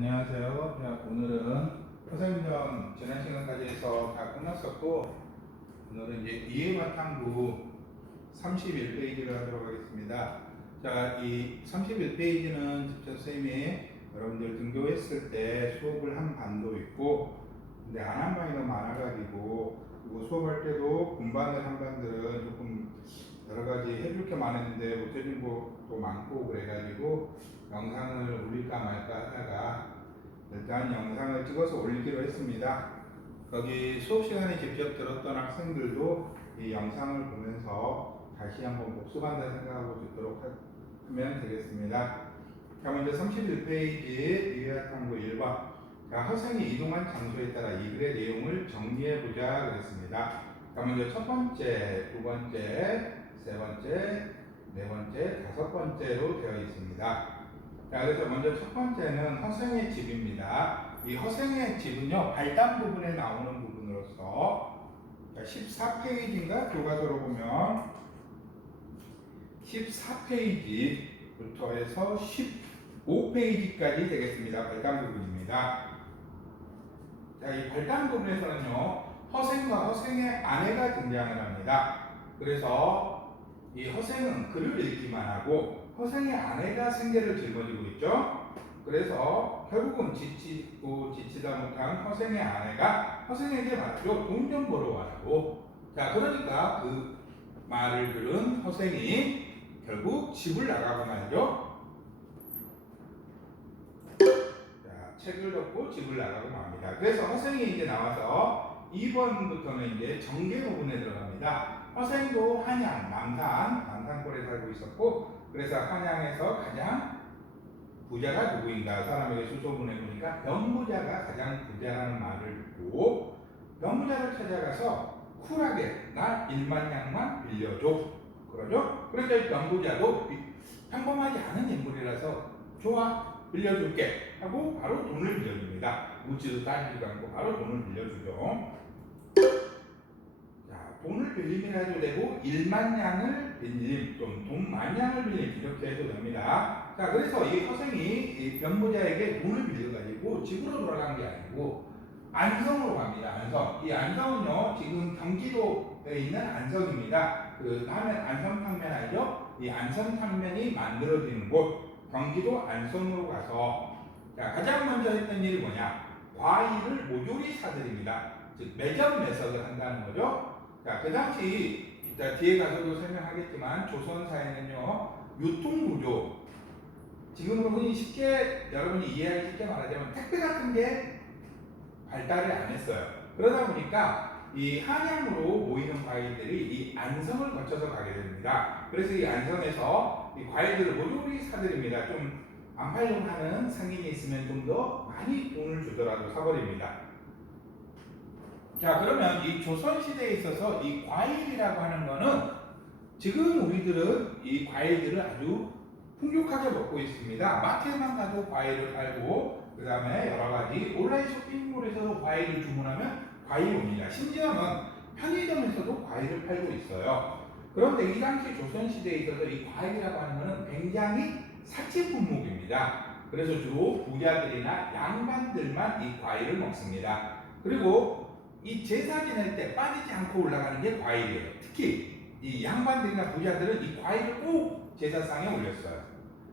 안녕하세요. 자, 오늘은 허생전 지난 시간까지 해서 다 끝났었고, 오늘은 이제 이해바탕부 31페이지를 하도록 하겠습니다. 자, 이 31페이지는 집사 선생님이 여러분들 등교했을 때 수업을 한 반도 있고, 근데 안 한 반이 너무 많아가지고, 그리고 수업할 때도 분반을 한 반들은 조금 여러 가지 해줄 게 많았는데 못 해준 것도 많고 그래가지고 영상을 올릴까 말까 하다가 일단 영상을 찍어서 올리기로 했습니다. 거기 수업 시간에 직접 들었던 학생들도 이 영상을 보면서 다시 한번 복습한다 생각하고 듣도록 하면 되겠습니다. 자, 먼저 31페이지 이해탐구 1번. 자, 학생이 이동한 장소에 따라 이 글의 내용을 정리해보자 그랬습니다. 자, 먼저 첫 번째, 두 번째, 세 번째, 네 번째, 다섯 번째로 되어 있습니다. 자, 그래서 먼저 첫 번째는 허생의 집입니다. 이 허생의 집은요, 발단 부분에 나오는 부분으로서 14페이지인가 교과서로 보면 14페이지부터 해서 15페이지까지 되겠습니다. 발단 부분입니다. 자, 이 발단 부분에서는요, 허생과 허생의 아내가 등장을 합니다. 그래서 이 허생은 글을 읽기만 하고 허생의 아내가 생계를 짊어지고 있죠. 그래서 결국은 지치고 지치다 못한 허생의 아내가 허생에게 말하죠. 돈 좀 벌어 와라고. 자, 그러니까 그 말을 들은 허생이 결국 집을 나가고 말이죠. 자, 책을 덮고 집을 나가고 맙니다. 그래서 허생이 이제 나와서 2번부터는 이제 정계 부분에 들어갑니다. 허생도 한양, 남산골에 살고 있었고, 그래서 한양에서 가장 부자가 누구인가 사람에게 수소문해 보니까 병부자가 가장 부자라는 말을 듣고 병부자를 찾아가서 쿨하게 나 1만 양만 빌려줘 그러죠. 그러니까 병부자도 평범하지 않은 인물이라서 좋아 빌려줄게 하고 바로 돈을 빌려줍니다. 묻지도 따지지도 않고 바로 돈을 빌려주죠. 돈을 빌림이라 해도 되고 1만 양을 빌림, 좀 돈 만냥을 빌림 이렇게 해도 됩니다. 자, 그래서 이 허생이 이 병부자에게 돈을 빌려가지고 집으로 돌아간 게 아니고 안성으로 갑니다. 안성. 이 안성은요 지금 경기도에 있는 안성입니다. 그 다음에 안성탕면 알죠? 이 안성탕면이 만들어지는 곳 경기도 안성으로 가서 자, 가장 먼저 했던 일이 뭐냐? 과일을 모조리 사들입니다. 즉 매점 매석을 한다는 거죠. 자, 그 당시 이따 뒤에 가서도 설명하겠지만 조선사회는요 유통구조 지금으로 흔히 쉽게 여러분이 이해하기 쉽게 말하자면 택배 같은 게 발달을 안 했어요. 그러다 보니까 이 한양으로 모이는 과일들이 이 안성을 거쳐서 가게 됩니다. 그래서 이 안성에서 이 과일들을 모조리 사드립니다. 좀 안 팔려고 하는 상인이 있으면 좀 더 많이 돈을 주더라도 사버립니다. 자, 그러면 이 조선시대에 있어서 이 과일이라고 하는 거는 지금 우리들은 이 과일들을 아주 풍족하게 먹고 있습니다. 마트에만 가도 과일을 팔고 그 다음에 여러 가지 온라인 쇼핑몰에서도 과일을 주문하면 과일이 옵니다. 심지어는 편의점에서도 과일을 팔고 있어요. 그런데 이 당시 조선시대에 있어서 이 과일이라고 하는 것은 굉장히 사치 품목입니다. 그래서 주로 부자들이나 양반들만 이 과일을 먹습니다. 그리고 이 제사 지낼 때 빠지지 않고 올라가는 게 과일이에요. 특히 이 양반들이나 부자들은 이 과일을 꼭 제사상에 올렸어요.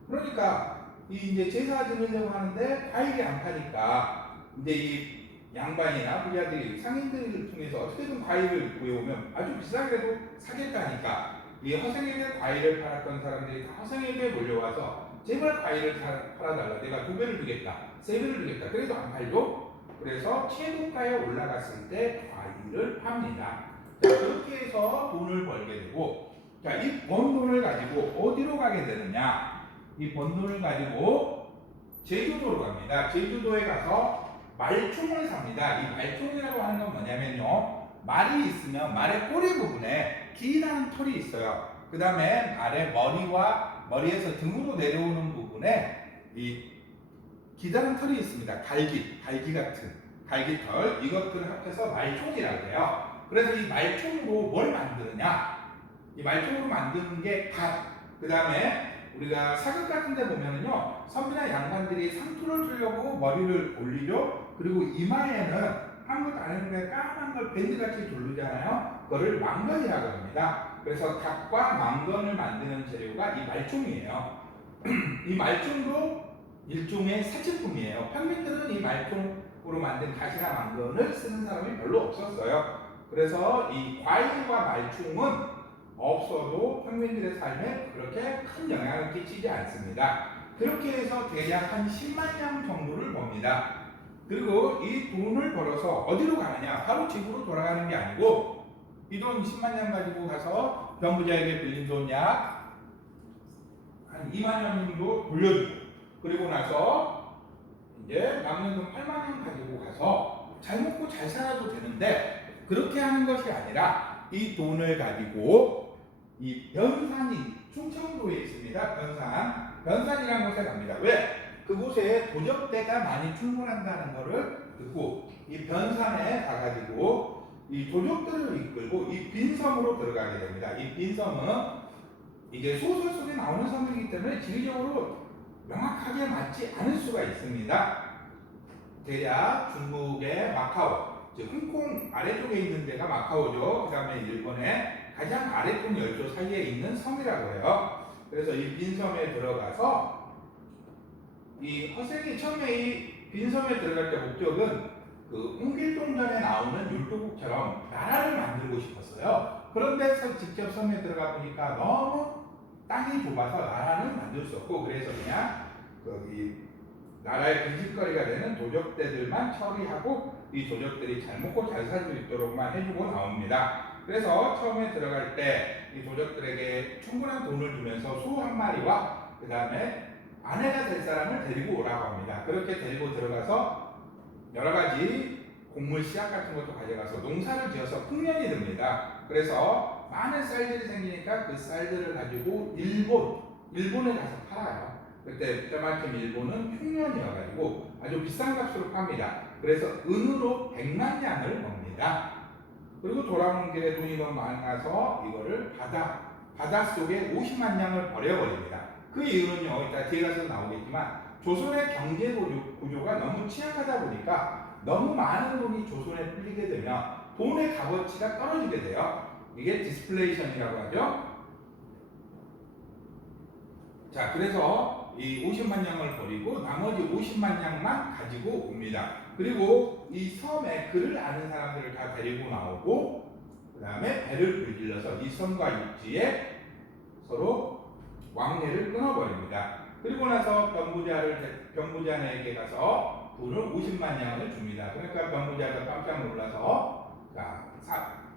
그러니까 이제 제사 지내려고 하는데 과일이 안 파니까 이제 이 양반이나 부자들이 상인들을 통해서 어떻게든 과일을 구해오면 아주 비싸게도 사겠다니까 이 허생에게 과일을 팔았던 사람들이 다 허생에게 몰려와서 제발 과일을 팔아달라. 내가 2배를 주겠다. 3배를 주겠다. 그래도 안 팔죠. 그래서 최고가에 올라갔을 때 과일을 팝니다. 자, 그렇게 해서 돈을 벌게 되고, 자, 이 번 돈을 가지고 어디로 가게 되느냐? 이 번 돈을 가지고 제주도로 갑니다. 제주도에 가서 말총을 삽니다. 이 말총이라고 하는 건 뭐냐면요, 말이 있으면 말의 꼬리 부분에 길다란 털이 있어요. 그 다음에 말의 머리에서 등으로 내려오는 부분에 이 기다란 털이 있습니다. 갈기 같은 갈기털 이것들을 합해서 말총이라고 해요. 그래서 이 말총으로 뭘 만드느냐? 이 말총으로 만드는 게 밭, 그 다음에 우리가 사극 같은 데 보면은요, 선비나 양반들이 상투를 주려고 머리를 올리죠. 그리고 이마에는 아무것도 안 했는데 까만 걸 밴드같이 두르잖아요. 그거를 망건이라고 합니다. 그래서 닭과 망건을 만드는 재료가 이 말총이에요. 이 말총도 일종의 사치품이에요. 평민들은 이 말총으로 만든 닭이나 망건을 쓰는 사람이 별로 없었어요. 그래서 이 과일과 말총은 없어도 평민들의 삶에 그렇게 큰 영향을 끼치지 않습니다. 그렇게 해서 대략 한 10만 냥 정도를 법니다. 그리고 이 돈을 벌어서 어디로 가느냐? 바로 집으로 돌아가는 게 아니고 이 돈 10만 냥 가지고 가서 병부자에게 빌린 돈 약 한 2만 냥 정도 돌려주고, 그리고 나서 이제 남는 돈 8만 냥 가지고 가서 잘 먹고 잘 살아도 되는데, 그렇게 하는 것이 아니라 이 돈을 가지고 이 변산이 충청도에 있습니다. 변산이라는 곳에 갑니다. 왜? 그곳에 도적대가 많이 출몰한다는 것을 듣고 이 변산에 가가지고 이 도적들을 이끌고 이 빈섬으로 들어가게 됩니다. 이 빈섬은 이게 소설 속에 나오는 섬이기 때문에 지리적으로 명확하게 맞지 않을 수가 있습니다. 대략 중국의 마카오, 즉 홍콩 아래쪽에 있는 데가 마카오죠. 그 다음에 일본의 가장 아래쪽 열도 사이에 있는 섬이라고 해요. 그래서 이 빈섬에 들어가서 이 허생이 처음에 이 빈섬에 들어갈 때 목적은 그 홍길동전에 나오는 율도국처럼 나라를 만들고 싶었어요. 그런데 직접 섬에 들어가 보니까 너무 땅이 좁아서 나라는 만들 수 없고, 그래서 그냥 거기 나라의 근심거리가 되는 도적대들만 처리하고 이 도적들이 잘 먹고 잘 살 수 있도록만 해주고 나옵니다. 그래서 처음에 들어갈 때 이 도적들에게 충분한 돈을 주면서 소 한 마리와 그 다음에 아내가 될 사람을 데리고 오라고 합니다. 그렇게 데리고 들어가서 여러 가지 곡물 씨앗 같은 것도 가져가서 농사를 지어서 풍년이 됩니다. 그래서 많은 쌀들이 생기니까 그 쌀들을 가지고 일본에 가서 팔아요. 그때 때마침 일본은 흉년이어가지고 아주 비싼 값으로 팝니다. 그래서 은으로 100만 냥을 먹습니다. 그리고 돌아오는 길에 돈이 너무 많아서 이거를 바닷속에 50만 냥을 버려버립니다. 그 이유는요, 이따 뒤에 가서 나오겠지만 조선의 경제 구조가 너무 취약하다 보니까 너무 많은 돈이 조선에 풀리게 되면 돈의 값어치가 떨어지게 돼요. 이게 디스플레이션이라고 하죠. 자, 그래서 이 50만 냥을 버리고 나머지 50만 냥만 가지고 옵니다. 그리고 이 섬에 글을 아는 사람들을 다 데리고 나오고, 그 다음에 배를 불질러서 이 섬과 육지에 서로 왕래를 끊어버립니다. 그리고 나서 병부자에게 가서 돈을 50만 냥을 줍니다. 그러니까 병부자가 깜짝 놀라서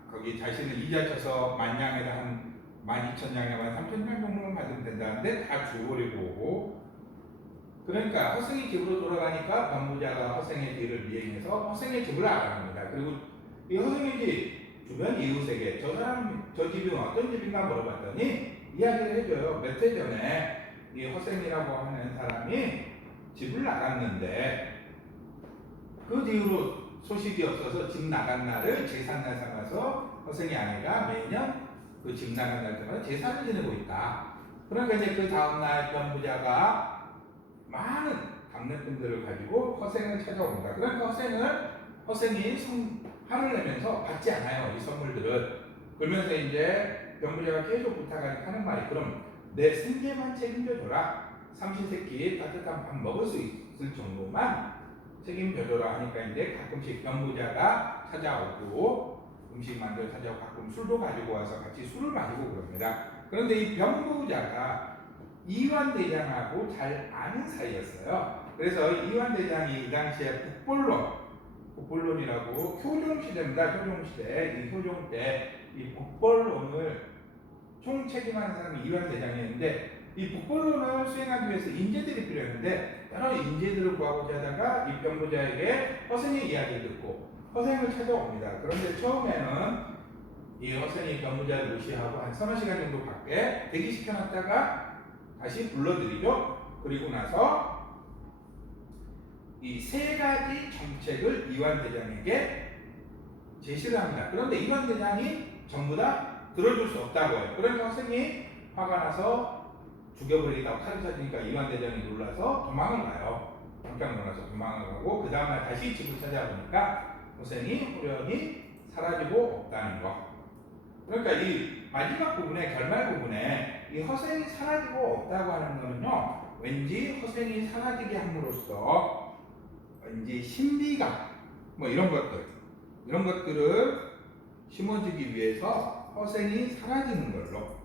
거기 자신을 이자 쳐서 만 냥에다 한 12,000냥에만 3,000냥 정도만 받으면 된다는데 다 줘버리고 오고, 그러니까 허생이 집으로 돌아가니까 병부자가 허생의 뒤를 미행해서 허생의 집을 알아갑니다. 그리고 이 허생의 집 주변 이웃에게 저 집이 어떤 집인가 물어봤더니 이야기를 해줘요. 몇 해 전에 이 허생이라고 하는 사람이 집을 나갔는데 그 뒤로 소식이 없어서 집 나간 날을 제삿날 삼아서 허생의 아내가 매년 그 집 나간 날 때마다 제사를 지내고 있다. 그러니까 이제 그 다음날 병부자가 많은 강력분들을 가지고 허생을 찾아옵니다. 그러니까 허생이 화를 내면서 받지 않아요. 이 선물들을. 그러면서 이제 병부자가 계속 부탁하니까 하는 말이, 그럼 내 생계만 책임져줘라. 삼시세끼 따뜻한 밥 먹을 수 있을 정도만 책임져줘라 하니까 이제 가끔씩 병부자가 찾아오고 음식 만들어 찾아오고 가끔 술도 가지고 와서 같이 술을 마시고 그럽니다. 그런데 이 병부자가 이완대장하고 잘 아는 사이였어요. 그래서 이완대장이 이 당시에 북벌론이라고 효종시대입니다. 효종시대, 이 효종 때 이 북벌론을 총책임하는 사람이 이완대장이었는데, 이 북벌론을 수행하기 위해서 인재들이 필요했는데 여러 인재들을 구하고자 하다가 이 병부자에게 허생의 이야기를 듣고 허생을 찾아옵니다. 그런데 처음에는 이 허생이 병부자를 무시하고 한 서너 시간 정도 밖에 대기시켜놨다가 다시 불러들이죠. 그리고 나서 이 세 가지 정책을 이완대장에게 제시를 합니다. 그런데 이완대장이 전부 다 들어줄 수 없다고 해요. 그러니까 허생이 화가 나서 죽여버리겠다고 칼을 찾으니까 이완대장이 놀라서 도망을 가요. 깜짝 놀라서 도망을 가고 그 다음날 다시 집을 찾아보니까 허생이 호련히 사라지고 없다는 거. 그러니까 이 마지막 부분에 결말 부분에 이 허생이 사라지고 없다고 하는 거는요, 왠지 허생이 사라지게 함으로써 왠지 신비감 뭐 이런 것들을 심어주기 위해서 허생이 사라지는 걸로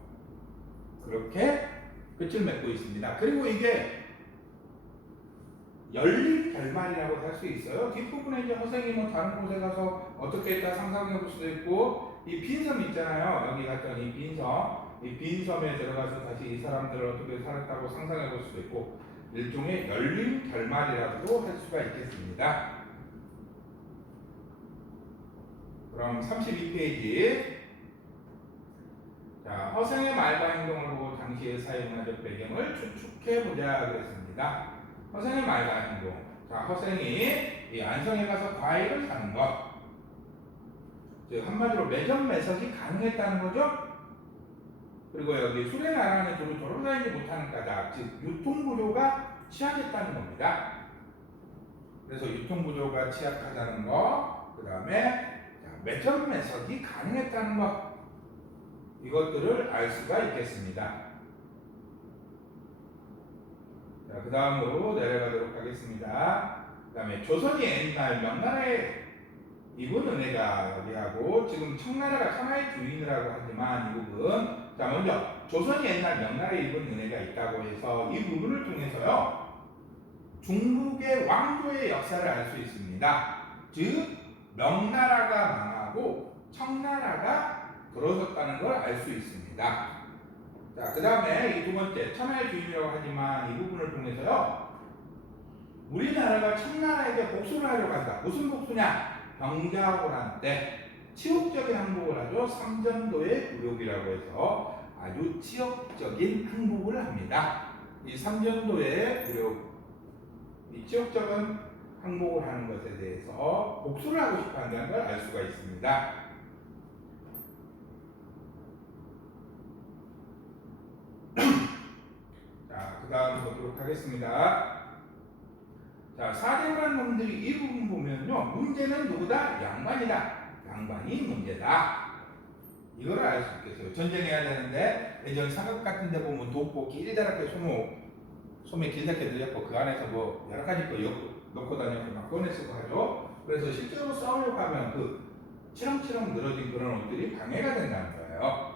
그렇게 끝을 맺고 있습니다. 그리고 이게 열린 결말이라고 할 수 있어요. 뒷부분에 이제 허생이 뭐 다른 곳에 가서 어떻게 했다 상상해 볼 수도 있고, 이 빈섬 있잖아요. 여기 갔던 이 빈섬에 들어가서 다시 이 사람들을 어떻게 살았다고 상상해 볼 수도 있고, 일종의 열린 결말이라고도 할 수가 있겠습니다. 그럼 32페이지. 자, 허생의 말과 행동을 보고 당시의 사회문화적 배경을 추측해 보자 그랬습니다. 허생의 말과 행동. 자, 허생이 이 안성에 가서 과일을 사는 것. 즉 한마디로 매점 매석이 가능했다는 거죠. 그리고 여기 수레 나라는 두루 돌아다니지 못하는 까닭, 즉 유통구조가 취약했다는 겁니다. 그래서 유통구조가 취약하다는 거, 그 다음에 매점 매석이 가능했다는 것, 이것들을 알 수가 있겠습니다. 자, 그 다음으로 내려가도록 하겠습니다. 그 다음에 조선이 옛날 명나라에 입은 은혜가 여기하고, 지금 청나라가 천하의 주인이라고 하지만 이 부분, 자 먼저 조선이 옛날 명나라에 입은 은혜가 있다고 해서 이 부분을 통해서요 중국의 왕조의 역사를 알 수 있습니다. 즉 명나라가 망하고 청나라가 들어섰다는 걸 알 수 있습니다. 자, 그 다음에 이 두 번째, 천하의 주인이라고 하지만 이 부분을 통해서요 우리나라가 청나라에게 복수를 하려고 한다. 무슨 복수냐? 병자호란 때 치욕적인 항복을 하죠. 삼전도의 굴욕이라고 해서 아주 치욕적인 항복을 합니다. 이 삼전도의 굴욕, 이 치욕적인 항복을 하는 것에 대해서 복수를 하고 싶어 한다는 걸 알 수가 있습니다. 자, 그 다음 보도록 하겠습니다. 자, 사대부란 놈들이 이 부분 보면요, 문제는 누구다? 양반이다. 양반이 문제다. 이거를 알 수 있겠어요. 전쟁해야 되는데 예전 사극 같은 데 보면 돕고 길다랗게 소매 길다랗게 늘렸고 그 안에서 뭐 여러 가지 거 넣고 다니고 막 꺼내 쓰고 하죠. 그래서 실제로 싸우려고 하면 그 치렁치렁 늘어진 그런 옷들이 방해가 된다는 거예요.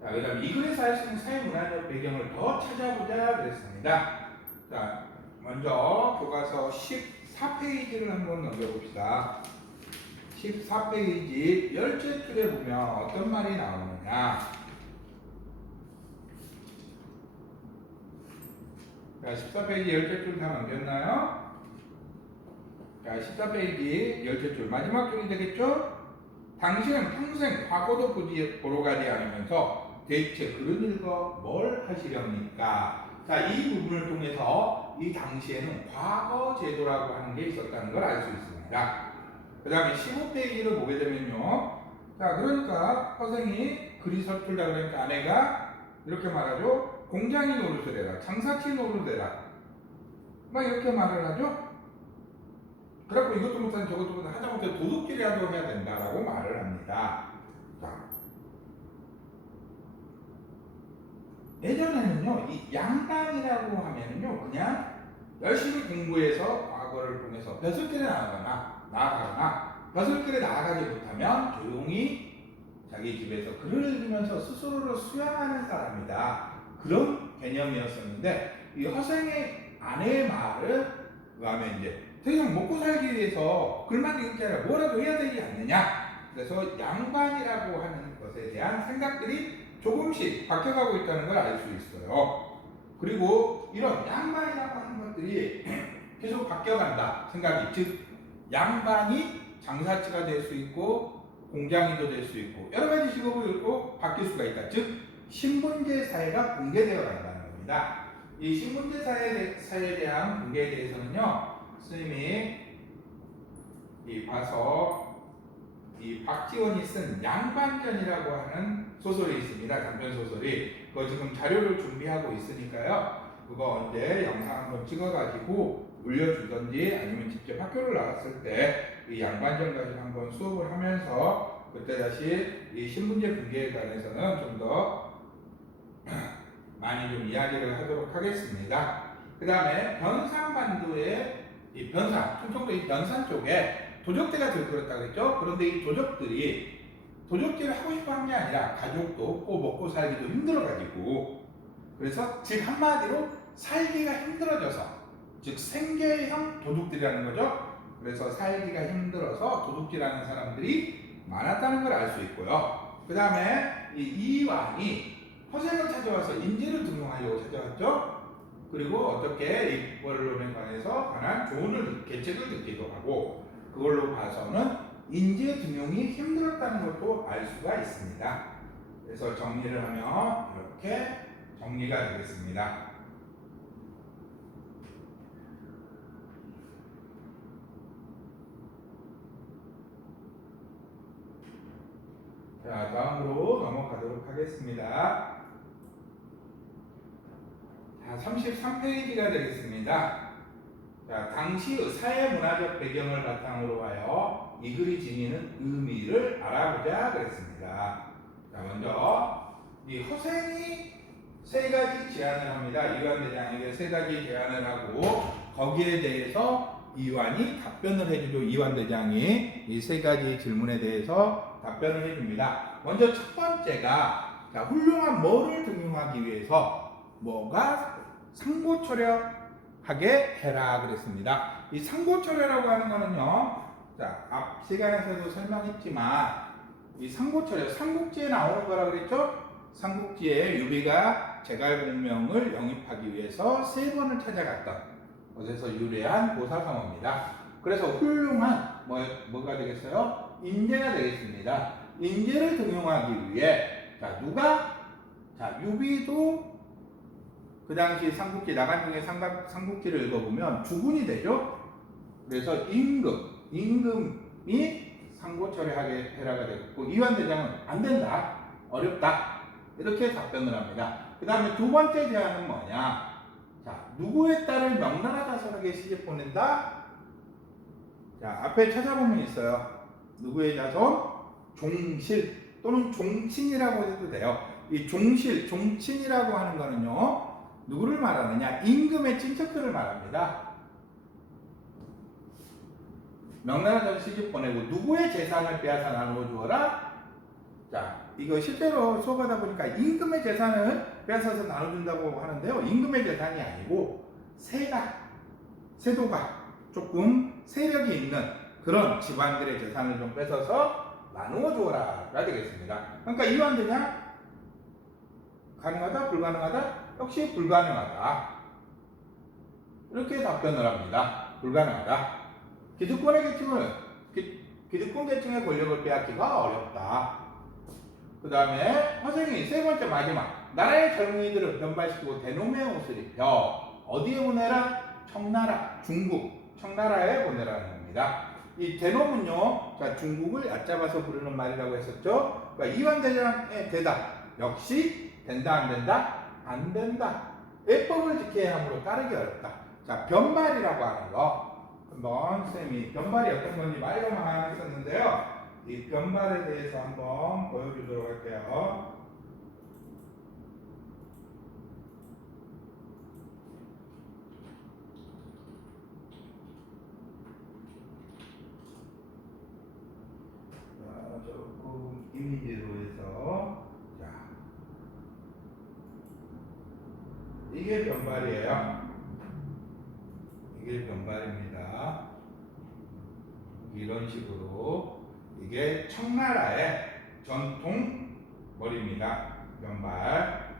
자, 그 다음에 이 글에서 알 수 있는 사회문화적 배경을 더 찾아보자 그랬습니다. 자, 먼저 교과서 14페이지를 한번 넘겨봅시다. 14페이지 열째 줄에 보면 어떤 말이 나오느냐. 자, 14페이지 열째 줄 다 넘겼나요? 자, 14페이지 열째 줄 마지막 줄이 되겠죠? 당신은 평생 과거도 보러 가지 않으면서 대체 그런 일과 뭘 하시렵니까? 자, 이 부분을 통해서 이 당시에는 과거 제도라고 하는 게 있었다는 걸 알 수 있습니다. 그 다음에 15페이지를 보게 되면요. 자, 그러니까 허생이 글이 서툴다 그러니까 아내가 이렇게 말하죠. 공장이 노릇을 해라. 장사치 노릇을 해라. 막 이렇게 말을 하죠. 그래갖고 이것도 못하는 저것도 못하는 하다못해 도둑질이라도 해야 된다라고 말을 합니다. 자, 예전에는요, 이 양반이라고 하면은요, 그냥 열심히 공부해서 과거를 통해서 벼슬길에 나아가거나 벼슬길에 나아가지 못하면 조용히 자기 집에서 글을 읽으면서 스스로를 수양하는 사람이다. 그런 개념이었었는데, 이 허생의 아내의 말을 그다음에 이제 더 이상 먹고 살기 위해서 글만 읽을 게 아니라 뭐라도 해야 되지 않느냐. 그래서 양반이라고 하는 것에 대한 생각들이 조금씩 바뀌어가고 있다는 걸 알 수 있어요. 그리고 이런 양반이라고 하는 것들이 계속 바뀌어간다 생각이, 즉 양반이 장사치가 될 수 있고 공장인도 될 수 있고 여러 가지 직업을 갖고 바뀔 수가 있다. 즉 신분제 사회가 붕괴되어 간다는 겁니다. 이 신분제 사회에 대한 붕괴에 대해서는요, 스님이 봐서 이 박지원이 쓴 양반전이라고 하는 소설이 있습니다. 단편 소설이. 그거 지금 자료를 준비하고 있으니까요. 그거 언제 영상 한번 찍어가지고 올려주던지 아니면 직접 학교를 나갔을 때 이 양반전 가지고 한번 수업을 하면서 그때 다시 이 신문제 분계에 관해서는 좀 더 많이 좀 이야기를 하도록 하겠습니다. 그 다음에 변산반도의 이 변산, 충청도 이 변산 쪽에 도적대가 들끓었다고 했죠. 그런데 이 도적들이 도적질을 하고 싶어 한 게 아니라 가족도 없고 먹고 살기도 힘들어가지고, 그래서 즉 한마디로 살기가 힘들어져서, 즉 생계형 도둑들이라는 거죠. 그래서 살기가 힘들어서 도둑질하는 사람들이 많았다는 걸 알 수 있고요. 그 다음에 이 이완이 허생을 찾아와서 인재를 등용하려고 찾아왔죠. 그리고 어떻게 이 원론에 관한 조언을 계책을 듣기도 하고, 그걸로 봐서는 인재 등용이 힘들었다는 것도 알 수가 있습니다. 그래서 정리를 하면 이렇게 정리가 되겠습니다. 자, 다음으로 넘어가도록 하겠습니다. 자, 33페이지가 되겠습니다. 자, 당시의 사회문화적 배경을 바탕으로 하여 이 글이 지니는 의미를 알아보자 그랬습니다. 자, 먼저 이 허생이 세 가지 제안을 합니다. 이완대장에게 세 가지 제안을 하고, 거기에 대해서 이완이 답변을 해주죠. 이완대장이 이 세 가지 질문에 대해서 답변을 해줍니다. 먼저 첫 번째가, 자, 훌륭한 뭐를 등용하기 위해서 뭐가 상고처려하게 해라 그랬습니다. 이 상고처려라고 하는 거는요, 자, 앞 시간에서도 설명했지만 이 상고처려, 삼국지에 나오는 거라 그랬죠. 삼국지에 유비가 제갈공명을 영입하기 위해서 3번을 찾아갔던 것에서 유래한 고사성어입니다. 그래서 훌륭한 뭐가 되겠어요? 인재가 되겠습니다. 인재를 등용하기 위해, 자, 누가? 자, 유비도 그 당시 삼국지 나간 중에 삼국지를 읽어보면 주군이 되죠. 그래서 임금이 상고처리하게 해라가 됐고, 이완대장은 안 된다, 어렵다, 이렇게 답변을 합니다. 그 다음에 두 번째 제안은 뭐냐? 자, 누구의 딸을 명나라 자손에게 시집 보낸다? 자, 앞에 찾아보면 있어요. 누구의 자손? 종실 또는 종친이라고 해도 돼요. 이 종실, 종친이라고 하는 거는요, 누구를 말하느냐? 임금의 친척들을 말합니다. 명나라 자손 시집 보내고 누구의 재산을 빼앗아 나누어 주어라? 자, 이거 실제로 수업하다 보니까 임금의 재산을 빼앗아서 나눠준다고 하는데요. 임금의 재산이 아니고 세도가 조금 세력이 있는 그런 집안들의 재산을 좀 뺏어서 나누어 주어라가 되겠습니다. 그러니까 이완되냐? 가능하다? 불가능하다? 역시 불가능하다. 이렇게 답변을 합니다. 불가능하다. 기득권 계층의 권력을 빼앗기가 어렵다. 그 다음에 허생이 세 번째 마지막, 나라의 젊은이들을 변발시키고 대노의 옷을 입혀 어디에 보내라? 청나라, 중국, 청나라에 보내라는 겁니다. 이 대노는요, 자, 중국을 얕잡아서 부르는 말이라고 했었죠. 그러니까 이완대장의 대답 역시 된다 안 된다? 안 된다. 예법을 지켜야 하므로 따르기 어렵다. 자, 변발이라고 하는 거 한번 쌤이 변발이 어떤 건지 말로만 했었는데요. 이 변발에 대해서 한번 보여주도록 할게요. 자, 조금 이미지로 해서, 자, 이게 변발이에요. 이게 변발입니다. 이런 식으로 이게 청나라의 전통 머리입니다. 변발.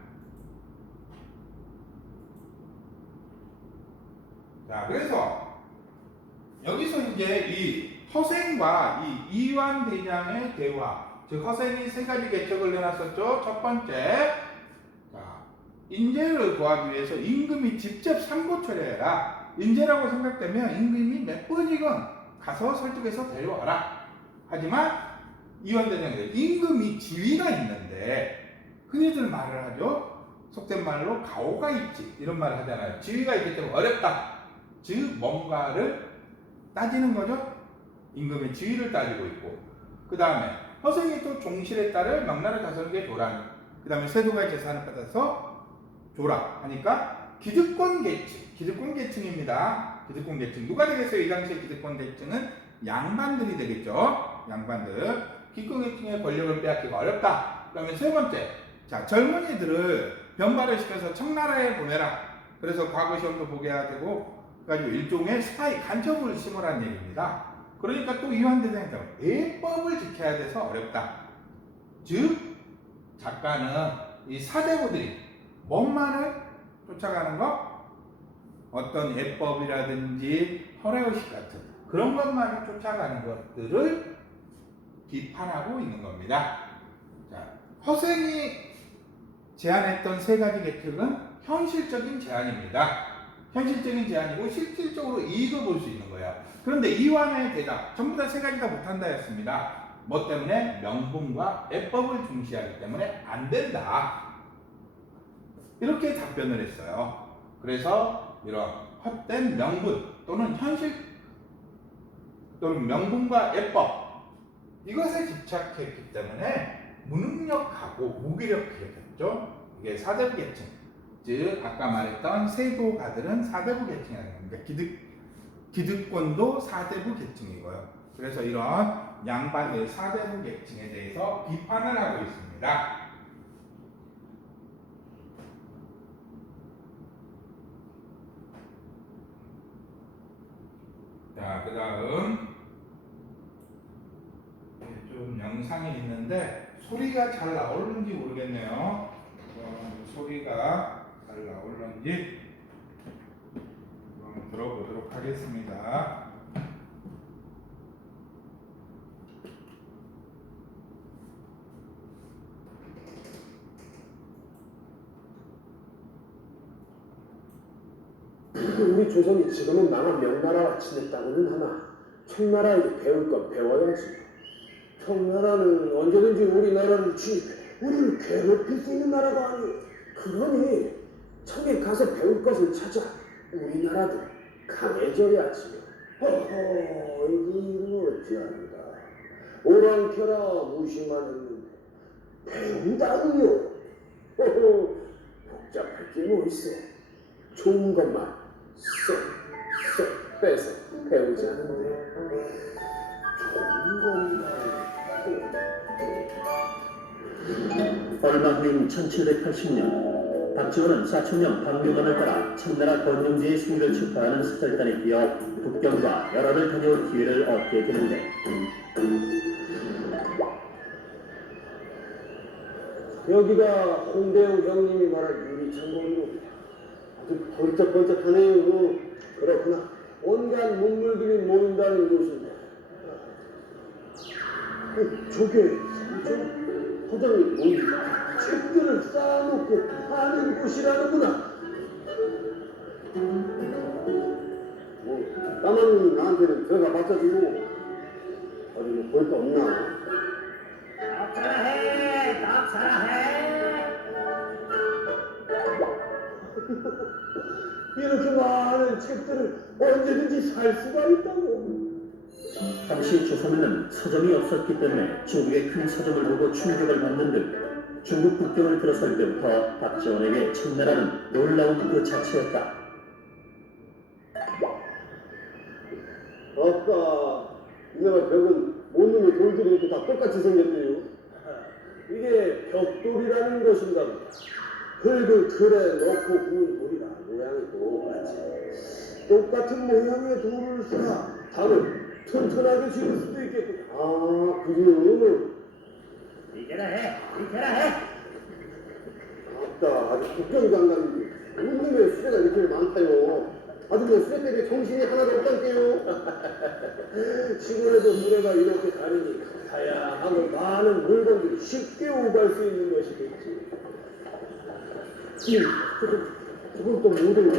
자, 그래서 여기서 이제 이 허생과 이 이완대장의 대화, 즉 허생이 세 가지 계책을 내놨었죠. 첫 번째, 자, 인재를 구하기 위해서 임금이 직접 상고처리해라. 인재라고 생각되면 임금이 몇 번이건 가서 설득해서 데려와라. 하지만 이완대장들 임금이 지위가 있는데 흔히들 말을 하죠. 속된 말로 가오가 있지 이런 말을 하잖아요. 지위가 있기 때문에 어렵다. 즉 뭔가를 따지는 거죠. 임금의 지위를 따지고 있고 그 다음에 허생이 또 종실에 따라 명나라 다스리게 조랑 그 다음에 세조가 재산을 받아서 조라 하니까 기득권 계층입니다. 기득권 계층 누가 되겠어요? 이 당시에 기득권 계층은 양반들이 되겠죠. 양반들 기득권 계층의 권력을 빼앗기가 어렵다. 그 다음에 세 번째 자 젊은이들을 변발을 시켜서 청나라에 보내라. 그래서 과거 시험도 보게 해야 되고 그래가지고 일종의 스파이 간첩을 심으라는 얘기입니다. 그러니까 또 이완대장처럼 예법을 지켜야 돼서 어렵다. 즉 작가는 이 사대부들이 뭔만을 쫓아가는 거 어떤 예법이라든지 허례의식 같은 그런 것만을 쫓아가는 것들을 비판하고 있는 겁니다. 자, 허생이 제안했던 세 가지 계책은 현실적인 제안입니다. 현실적인 제안이고 실질적으로 이익을 볼 수 있는 거예요. 그런데 이완의 대답 전부 다 세 가지 다 못한다 였습니다. 뭐 때문에? 명분과 예법을 중시하기 때문에 안 된다. 이렇게 답변을 했어요. 그래서 이런 헛된 명분 또는 현실 또는 명분과 예법 이것에 집착했기 때문에 무능력하고 무기력했죠. 이게 사대부 계층 즉 아까 말했던 세조가들은 사대부 계층이라는 겁니다. 기득권도 사대부 계층이고요. 그래서 이런 양반들 사대부 계층에 대해서 비판을 하고 있습니다. 자, 그 다음 좀 영상이 있는데 소리가 잘 나오는지 모르겠네요. 소리가 잘 나오는지 한번 들어보도록 하겠습니다. 우리 조선이 지금은 망한 명나라와 친했다고는 하나 청나라에게 배울 건 배워야지. 청나라는 언제든지 우리나라를 침입해 우리를 괴롭힐 수 있는 나라가 아니오. 그러니 청에 가서 배울 것을 찾아 우리나라도 강해져야지. 허허, 이거 어찌합니다. 오랑캐라 무시만 했는데 배운다고요? 허허, 복잡할 게 뭐 있어. 좋은 것만 쏙쏙 빼서 배우자는데 좋은 것만. 얼마 후인 1780년 박지원은 사촌형 박유관을 따라 청나라 권영제의 승리를 축하하는 스절단에 끼어 북경과 열화를 다녀올 기회를 얻게 되는데 여기가 홍대웅 형님이 말할 유리창고이로 아주 번쩍번쩍하네요. 그렇구나. 온갖 문물들이 모인다는 곳인데 저게 서점이 모인 책들을 쌓아놓고 파는 곳이라는구나. 뭐 까만 나한테는 들어가 봤자지고 어디 뭐 볼 거 없나? 답사해. 이렇게 많은 책들을 언제든지 살 수가 있다고. 당시 조선에는 서점이 없었기 때문에 중국의 큰 서점을 보고 충격을 받는 등 중국 국경을 들어설 때부터 박지원에게 청나라는 놀라운 그 자체였다. 아까 이나라 벽은 온몸에 돌들이 이렇게 다 똑같이 생겼네요. 이게 벽돌이라는 것인가 보다. 흙을 틀에 넣고 구운 돌이라 모양이 똑같이. 똑같은 모양의 돌을 쌓아 담을 튼튼하게 지을 수도 있겠군. 아, 그래요? 이겨라 해! 이겨라 해! 아따, 아주 국경이 간다는데 온몸에 수레가 이렇게 많다요. 아주 뭐 수레 때문에 정신이 하나도 없단게요. 시골에도 수레가 이렇게 다니니 다양하고 많은 물건들이 쉽게 오갈 수 있는 것이겠지. 저건 또 뭐래요?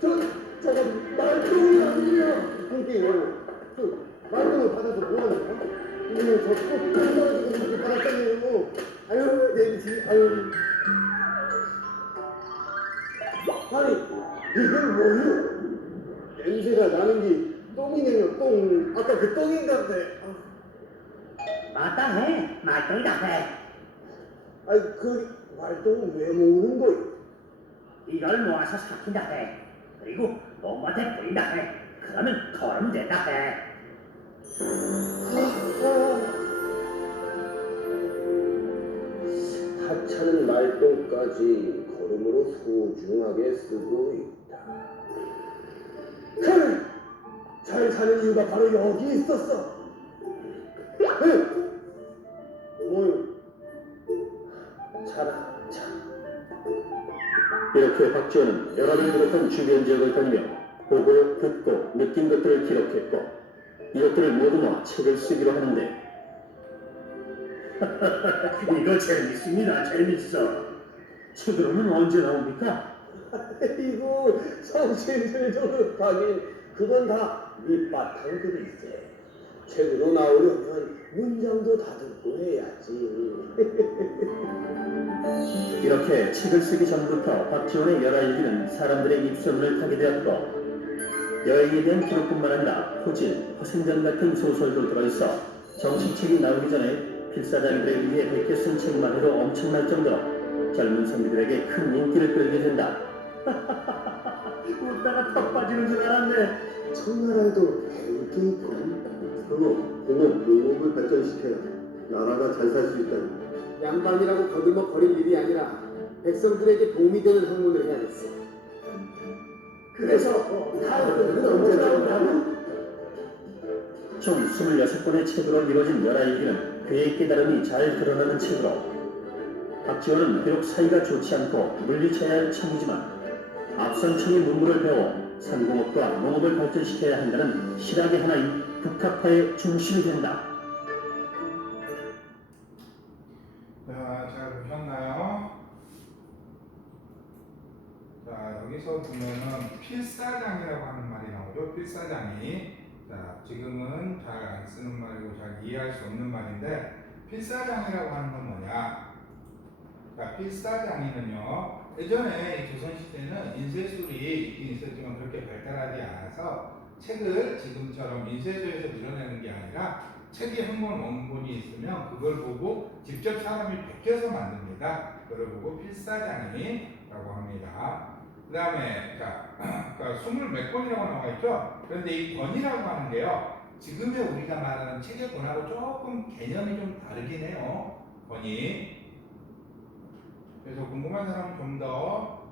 저건 말똥이 아니야. 그게 말똥을 받아서 뭐하는 거야? 저또 떨어지고 이렇게 받았잖아요. 아유, 냄새, 아유. 아니, 이건 뭐예요? 냄새가 나는 게 똥이네요, 똥. 아까 그 똥인가인데. 맞다 해. 말똥이다 해. 아니, 그 말똥은 왜 모으는 거예요? 이걸 모아서 삭힌다 해. 그리고 똥밭에 뿌린다 해. 그러면 거름 된다 해. 하찮은 말똥까지 걸음으로 소중하게 쓰고 있다. 그래! 잘 사는 이유가 바로 여기 있었어. 뭐요? 자라, 자. 이렇게 박지원은 열화를 비롯한 주변 지역을 다니며 보고 듣고 느낀 것들을 기록했고 이것들을 모두 모아 책을 쓰기로 하는데 이거 재밌습니다. 재밌어. 책으로는 언제 나옵니까? 이거 정신들 조급하긴 그건 다 밑바탕 글이지. 책으로 나오려면 문장도 다듬고 해야지. 이렇게 책을 쓰기 전부터 박지원의 열화일기는 사람들의 입소문을 타게 되었고 여행에 대한 기록뿐만 아니라 호질, 허생전 같은 소설도 들어있어 정식책이 나오기 전에 필사자들에 의해 베껴 쓴 책만 해도 엄청날 정도로 젊은 선비들에게 큰 인기를 끌게 된다. 웃다가 턱 빠지는 줄 알았네. 청나라에도 배울 게 있거든. 공업, 농업을 발전시켜야 나라가 잘 살 수 있다니. 양반이라고 거들먹거릴 일이 아니라 백성들에게 도움이 되는 학문을 해야겠어. 그래서 다음은 언제 나오냐고? 총 26권의 책으로 이루어진 열화일기는 그의 깨달음이 잘 드러나는 책으로 박지원은 비록 사이가 좋지 않고 물리쳐야 할 청이지만 앞선 청의 문물을 배워 산공업과 농업을 발전시켜야 한다는 실학의 하나인 북학파의 중심이 된다. 자, 잘 보셨나요? 자, 여기서 보면은 필사장이라고 하는 말이 나오죠. 필사장이. 자, 지금은 잘 안 쓰는 말이고 잘 이해할 수 없는 말인데 필사장이라고 하는 건 뭐냐? 자, 필사장이는요. 예전에 조선시대는 인쇄술이 있긴 있었지만 그렇게 발달하지 않아서 책을 지금처럼 인쇄소에서 밀어내는 게 아니라 책이 한 권 원본이 있으면 그걸 보고 직접 사람이 베껴서 만듭니다. 그걸 보고 필사장이라고 합니다. 그 다음에 자, 그러니까 20몇 권이라고 나와 있죠. 그런데 이 권이라고 하는 게요. 지금의 우리가 말하는 책의 권하고 조금 개념이 좀 다르긴 해요. 권이. 그래서 궁금한 사람은 좀 더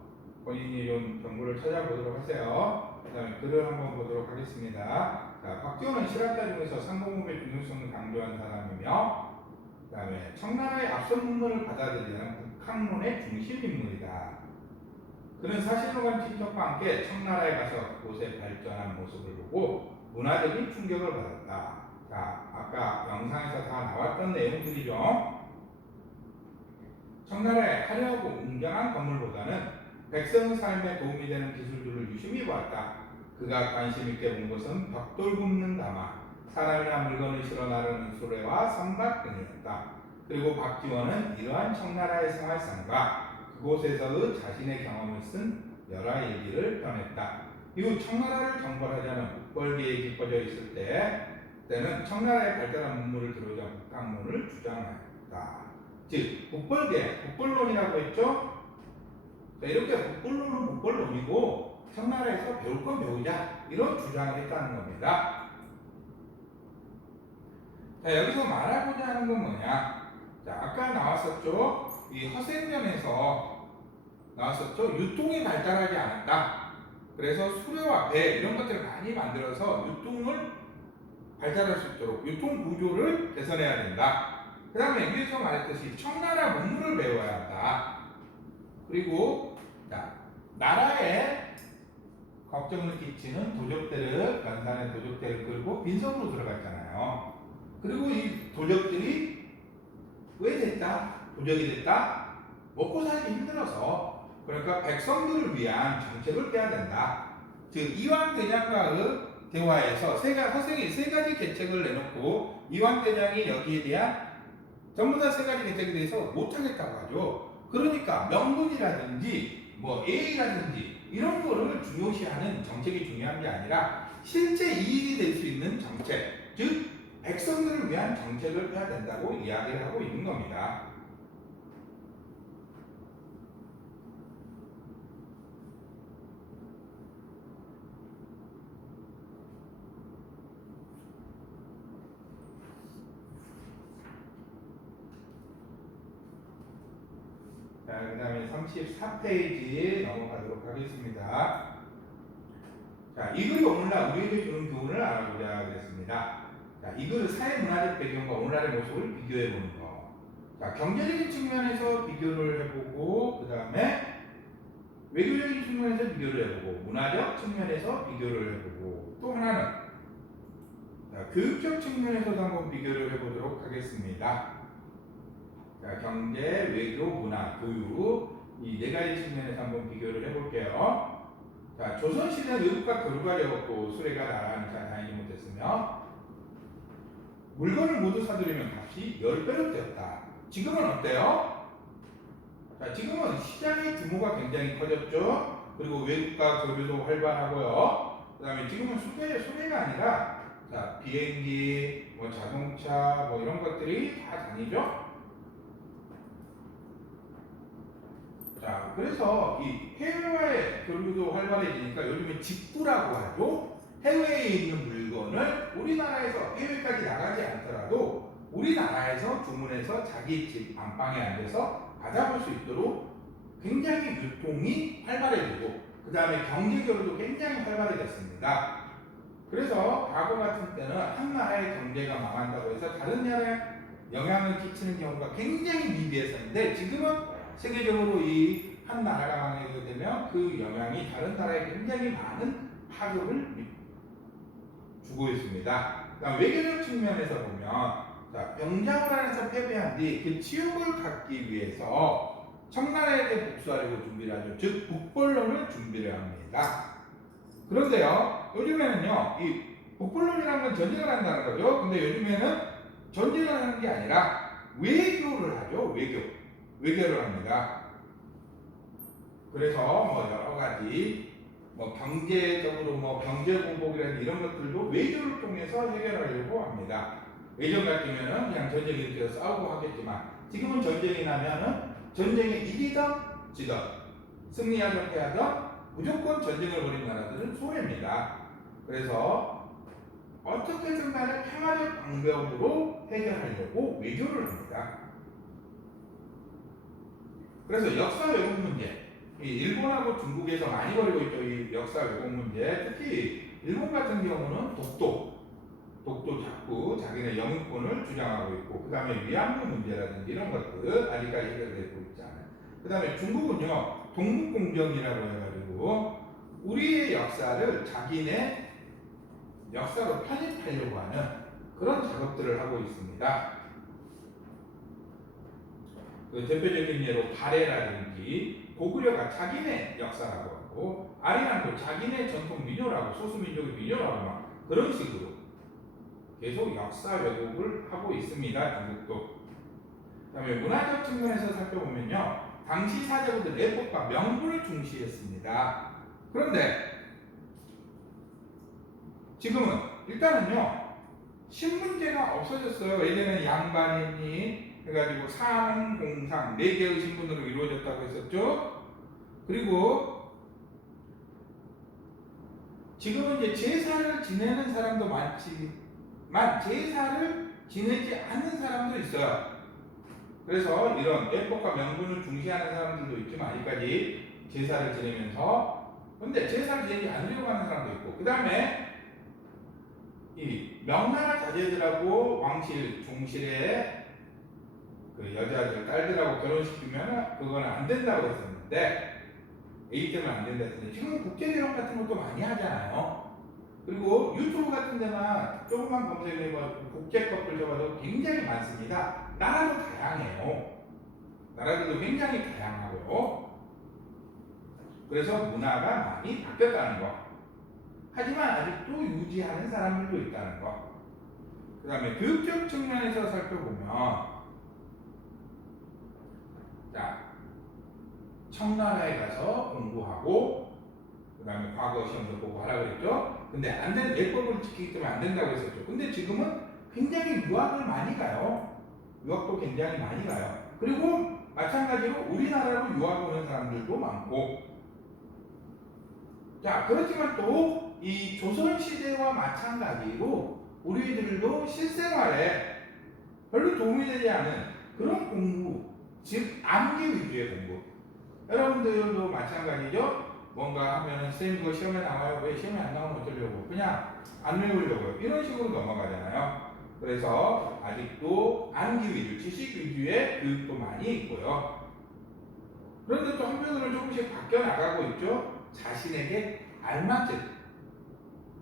본인이 좀 정보를 찾아보도록 하세요. 그 다음에 글을 한번 보도록 하겠습니다. 자, 박지원은 실학자 중에서 상공업의 중요성을 강조한 사람이며 그 다음에 청나라의 앞선 문물을 받아들이는 북학론의 중심인물이다. 그는 사실로간 친척과 함께 청나라에 가서 그곳의 발전한 모습을 보고 문화적인 충격을 받았다. 자, 아까 영상에서 다 나왔던 내용들이죠. 청나라의 화려하고 웅장한 건물보다는 백성의 삶에 도움이 되는 기술들을 유심히 보았다. 그가 관심 있게 본 것은 벽돌 굽는 가마, 사람이나 물건을 실어 나르는 수레와 선박 등이었다. 그리고 박지원은 이러한 청나라의 생활상과 그곳에서의 자신의 경험을 쓴 열화일기를 펴냈다. 이후 청나라를 정벌하자는 북벌기에 깊어져 있을 때는 청나라의 발달한 문물을 들어오자 북학론을 주장했다. 즉 북벌론이라고 했죠. 자, 이렇게 북벌론은 북벌론이고 청나라에서 배울 건 배우자 이런 주장을 했다는 겁니다. 자, 여기서 말하고자 하는 건 뭐냐? 자, 아까 나왔었죠. 이 허생전에서 나왔었죠. 유통이 발달하지 않았다. 그래서 수레와 배 이런 것들을 많이 만들어서 유통을 발달할 수 있도록 유통 구조를 개선해야 된다. 그 다음에 위에서 말했듯이 청나라 문물을 배워야 한다. 그리고 자, 나라에 걱정을 끼치는 도적들을 연산의 도적들을 끌고 빈성으로 들어갔잖아요. 그리고 이 도적들이 왜 됐다? 도적이 됐다? 먹고 살기 힘들어서 그러니까 백성들을 위한 정책을 깨야 된다. 즉 이황 대장과의 대화에서 허생이 세 가지 계책을 내놓고 이황대장이 여기에 대한 전부 다 세 가지 계책에 대해서 못하겠다고 하죠. 그러니까 명분이라든지 뭐 A라든지 이런 거를 중요시하는 정책이 중요한 게 아니라 실제 이익이 될 수 있는 정책, 즉 백성들을 위한 정책을 해야 된다고 이야기를 하고 있는 겁니다. 자, 그 다음에 34페이지 넘어가도록 하겠습니다. 자, 이 글이 오늘날 우리에게 주는 교훈을 알아보자 하겠습니다. 자, 이 글은 사회문화적 배경과 오늘날의 모습을 비교해 보는 거. 자, 경제적인 측면에서 비교를 해보고, 그 다음에 외교적인 측면에서 비교를 해보고, 문화적 측면에서 비교를 해보고, 또 하나는 자, 교육적 측면에서도 한번 비교를 해보도록 하겠습니다. 자, 경제, 외교, 문화, 교육 이 네 가지 측면에서 한번 비교를 해볼게요. 자, 조선시대는 외국과 교류가 되었고 수레가 나라는 잘 다니지 못했으며 물건을 모두 사들이면 값이 10배로 되었다. 지금은 어때요? 자, 지금은 시장의 규모가 굉장히 커졌죠. 그리고 외국과 교류도 활발하고요. 그 다음에 지금은 수레가 아니라 자, 비행기, 뭐 자동차, 뭐 이런 것들이 다 다니죠. 자, 그래서 이 해외와의 교류도 활발해지니까 요즘에 직구라고 하죠. 해외에 있는 물건을 우리나라에서 해외까지 나가지 않더라도 우리나라에서 주문해서 자기 집 안방에 앉아서 받아볼 수 있도록 굉장히 유통이 활발해지고 그 다음에 경제 교류도 굉장히 활발해졌습니다. 그래서 과거 같은 때는 한 나라의 경제가 망한다고 해서 다른 나라에 영향을 끼치는 경우가 굉장히 미비했었는데 지금은 세계적으로 이 한 나라가 망하게 되면 그 영향이 다른 나라에 굉장히 많은 파급을 주고 있습니다. 그다음 외교적 측면에서 보면 자, 병자호란에서 패배한 뒤 그 치욕을 갖기 위해서 청나라에게 복수하려고 준비를 하죠. 즉 북벌론을 준비를 합니다. 그런데요, 요즘에는요, 이 북벌론이라는 건 전쟁을 한다는 거죠. 근데 요즘에는 전쟁을 하는 게 아니라 외교를 하죠. 외교를 합니다. 그래서 뭐 여러 가지 뭐 경제적으로 뭐 경제 공복이라는 이런 것들도 외교를 통해서 해결하려고 합니다. 예전 같으면은 그냥 전쟁이 일으켜서 싸우고 하겠지만 지금은 전쟁이 나면은 전쟁에 이기든 지든 승리하든 패하든 무조건 전쟁을 벌인 나라들은 소외입니다. 그래서 어떻게든 간에 평화적 방법으로 해결하려고 외교를 합니다. 그래서 역사 왜곡 문제, 이 일본하고 중국에서 많이 벌이고 있죠. 이 역사 왜곡 문제. 특히 일본 같은 경우는 독도 자꾸 자기네 영유권을 주장하고 있고, 그 다음에 위안부 문제라든지 이런 것들 아직까지 해결되고 있지 않아요. 그 다음에 중국은요, 동북공정이라고 해가지고 우리의 역사를 자기네 역사로 편입하려고 하는 그런 작업들을 하고 있습니다. 그 대표적인 예로 발해라든지 고구려가 자기네 역사라고 하고 아리랑도 자기네 전통 민요라고 소수민족의 민요라고 막 그런 식으로 계속 역사 왜곡을 하고 있습니다. 중국도. 그 다음에 문화적 측면에서 살펴보면요, 당시 사제부들 예법과 명분을 중시했습니다. 그런데 지금은 일단은요, 신분제가 없어졌어요. 예전에는 양반이니 해가지고 상공상 4개의 신분으로 이루어졌다고 했었죠. 그리고 지금은 이제 제사를 지내는 사람도 많지만 제사를 지내지 않는 사람도 있어요. 그래서 이런 예법과 명분을 중시하는 사람들도 있지만 아직까지 제사를 지내면서, 근데 제사를 지내지 않으려고 하는 사람도 있고, 그 다음에 이 명나라 자제들하고 왕실, 종실에 그 여자들, 딸들하고 결혼시키면 그거는 안 된다고 했었는데, 애기 때문에 안 된다 했는데, 지금 국제결혼 같은 것도 많이 하잖아요. 그리고 유튜브 같은 데만 조금만 검색해봐도 국제 커플 쳐봐도 굉장히 많습니다. 나라도 다양해요. 나라들도 굉장히 다양하고요. 그래서 문화가 많이 바뀌었다는 거. 하지만 아직도 유지하는 사람들도 있다는 거. 그 다음에 교육적 측면에서 살펴보면, 자, 청나라에 가서 공부하고, 그 다음에 과거 시험도 보고 하라 그랬죠. 근데 안 된, 예법을 지키기 때문에 안 된다고 했었죠. 근데 지금은 굉장히 유학을 많이 가요. 유학도 굉장히 많이 가요. 그리고 마찬가지로 우리나라로 유학 오는 사람들도 많고, 자, 그렇지만 또 이 조선시대와 마찬가지로 우리들도 실생활에 별로 도움이 되지 않은 그런 공부, 즉 암기 위주의 공부. 여러분들도 마찬가지죠. 뭔가 하면은 선생님 이거 시험에 나와요. 왜 시험에 안 나오면 어쩌려고? 그냥 안 외우려고요. 이런 식으로 넘어가잖아요. 그래서 아직도 암기 위주, 지식 위주의 교육도 많이 있고요. 그런데 또 한편으로는 조금씩 바뀌어 나가고 있죠. 자신에게 알맞은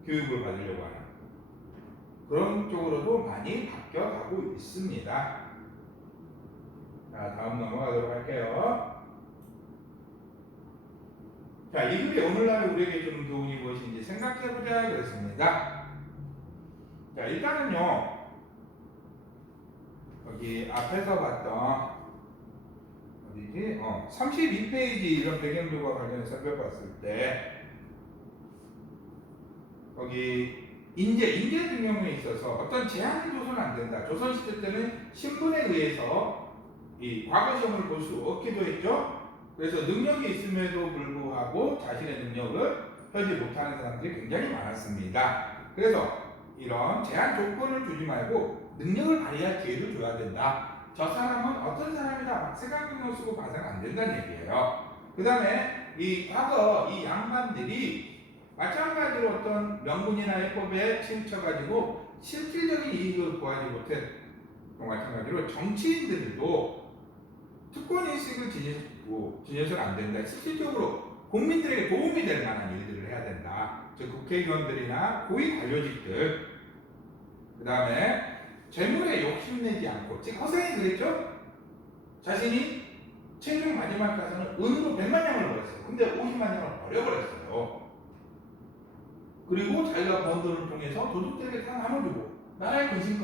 교육을 받으려고 하는 그런 쪽으로도 많이 바뀌어가고 있습니다. 자, 다음 넘어가도록 할게요. 자, 이 글이 오늘날 우리에게 주는 교훈이 무엇인지 생각해보자 그랬습니다. 자, 일단은요, 여기 앞에서 봤던 어디지? 32페이지 이런 배경들과 관련해서 살펴봤을 때 거기 인재 증명에 있어서 어떤 제한을 둬서는 안 된다. 조선시대 때는 신분에 의해서 이 과거 시험을 볼 수 없기도 했죠. 그래서 능력이 있음에도 불구하고 자신의 능력을 펴지 못하는 사람들이 굉장히 많았습니다. 그래서 이런 제한 조건을 주지 말고 능력을 발휘할 기회를 줘야 된다. 저 사람은 어떤 사람이다 막 색안경을 쓰고 봐서는 안 된다는 얘기예요. 그 다음에 이 과거 이 양반들이 마찬가지로 어떤 명분이나 해법에 치우쳐가지고 실질적인 이익을 구하지 못한 마찬가지로 정치인들도 특권인식을 지녀서는 안 된다. 실질적으로 국민들에게 도움이 될 만한 일들을 해야 된다. 즉 국회의원들이나 고위 관료직들, 그 다음에 재물에 욕심내지 않고, 즉 허생이 그랬죠? 자신이 최종 마지막 가서는 은으로 100만 양을 벌었어요. 근데 50만 양을 버려버렸어요. 그리고 자기가 번 돈을 통해서 도둑들에게 다 나눠주고 나라의 근심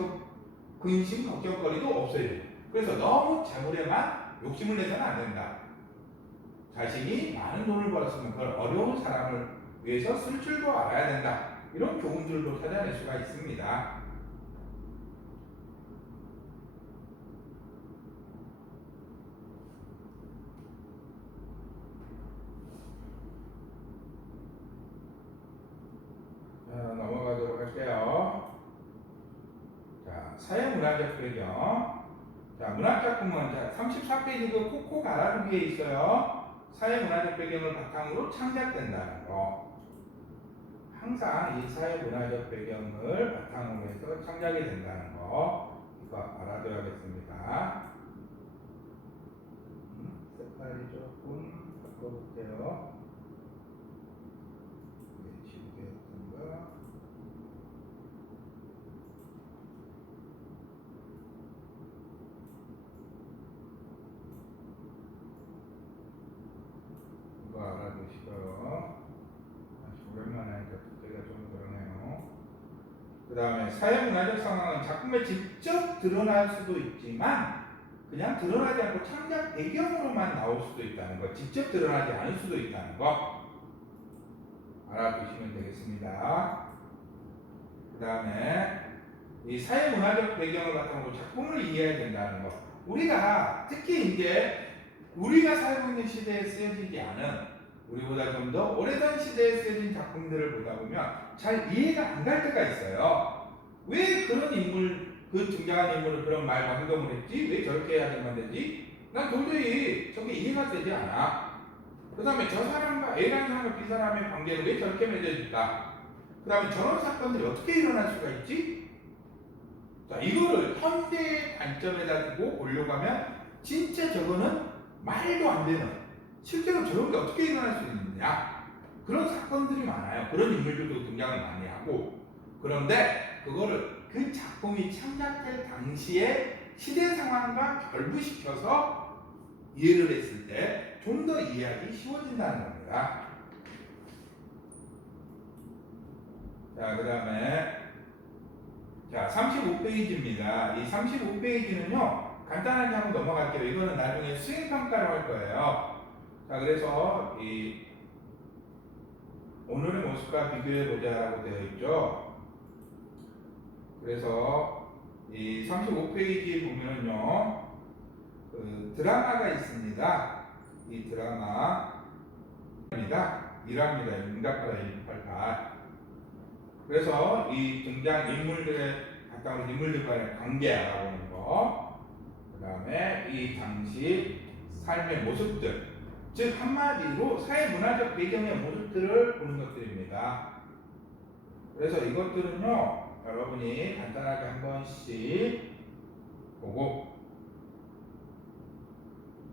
걱정거리도 없어요. 그래서 너무 재물에만 욕심을 내서는 안 된다. 자신이 많은 돈을 벌었으면 그걸 어려운 사람을 위해서 쓸 줄도 알아야 된다. 이런 교훈들도 찾아낼 수가 있습니다. 자, 넘어가도록 할게요. 자, 사회문화적 배경. 자, 문학작품은 34페이지 그 코코 가라르기에 있어요. 사회문화적 배경을 바탕으로 창작된다는 거. 항상 이 사회문화적 배경을 바탕으로 해서 창작이 된다는 거. 이거 알아둬야겠습니다. 색깔이 조금 바꿔볼게요. 네, 지우개였던가. 이거 알아두시고요. 오랜만에 하니까 두께가 좀 그러네요. 그 다음에 사회문화적 상황은 작품에 직접 드러날 수도 있지만 그냥 드러나지 않고 창작 배경으로만 나올 수도 있다는 거, 직접 드러나지 않을 수도 있다는 거 알아두시면 되겠습니다. 그 다음에 이 사회문화적 배경을 바탕으로 작품을 이해해야 된다는 거. 우리가 특히 이제 우리가 살고 있는 시대에 쓰여지지 않은, 우리보다 좀 더 오래전 시대에 쓰여진 작품들을 보다 보면 잘 이해가 안 갈 때가 있어요. 왜 그런 인물, 그 등장한 인물은 그런 말과 행동을 했지? 왜 저렇게 해야지만 되지? 난 도저히 저게 이해가 되지 않아. 그 다음에 저 사람과 A라는 사람과 B 사람의 관계는 왜 저렇게 맺어질까? 그 다음에 저런 사건들이 어떻게 일어날 수가 있지? 자, 이거를 현대의 관점에다 두고 보려고 하면 진짜 저거는 말도 안 되는, 실제로 저런 게 어떻게 일어날 수 있느냐, 그런 사건들이 많아요. 그런 인물들도 등장을 많이 하고. 그런데 그거를 그 작품이 창작될 당시의 시대 상황과 결부시켜서 이해를 했을 때 좀 더 이해하기 쉬워진다는 겁니다. 자, 그 다음에 자, 35페이지입니다. 이 35페이지는요, 간단하게 한번 넘어갈게요. 이거는 나중에 수행평가로 할 거예요. 자, 그래서 이 오늘의 모습과 비교해보자라고 되어 있죠. 그래서 이 35페이지에 보면은요, 그 드라마가 있습니다. 이 드라마입니다. 1화입니다. 응답하라 188. 그래서 이 등장 인물들의 가까운 인물들과의 관계 알아보는 거, 그 다음에 이 당시 삶의 모습들, 즉 한마디로 사회 문화적 배경의 모습들을 보는 것들입니다. 그래서 이것들은요, 여러분이 간단하게 한 번씩 보고,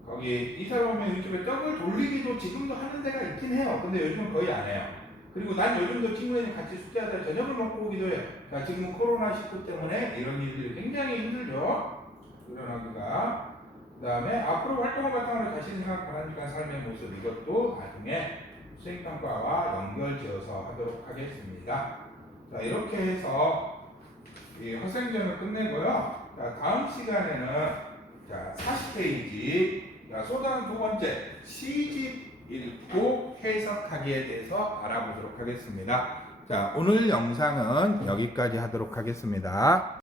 거기 이사를 보면 유튜브에 떡을 돌리기도 지금도 하는 데가 있긴 해요. 근데 요즘은 거의 안 해요. 그리고 난 요즘도 친구들이 같이 숙제하다 저녁을 먹고 오기도 해요. 자, 지금 코로나19 때문에 이런 일들이 굉장히 힘들죠. 일어나기가. 그 다음에 앞으로 활동을 바탕으로 자신이 생각 바람직한 삶의 모습, 이것도 나중에 수행평가와 연결지어서 하도록 하겠습니다. 자, 이렇게 해서 이 학생전을 끝내고요. 자, 다음 시간에는 자, 40페이지, 자, 소단 두 번째 시집 읽고 해석하기에 대해서 알아보도록 하겠습니다. 자, 오늘 영상은 여기까지 하도록 하겠습니다.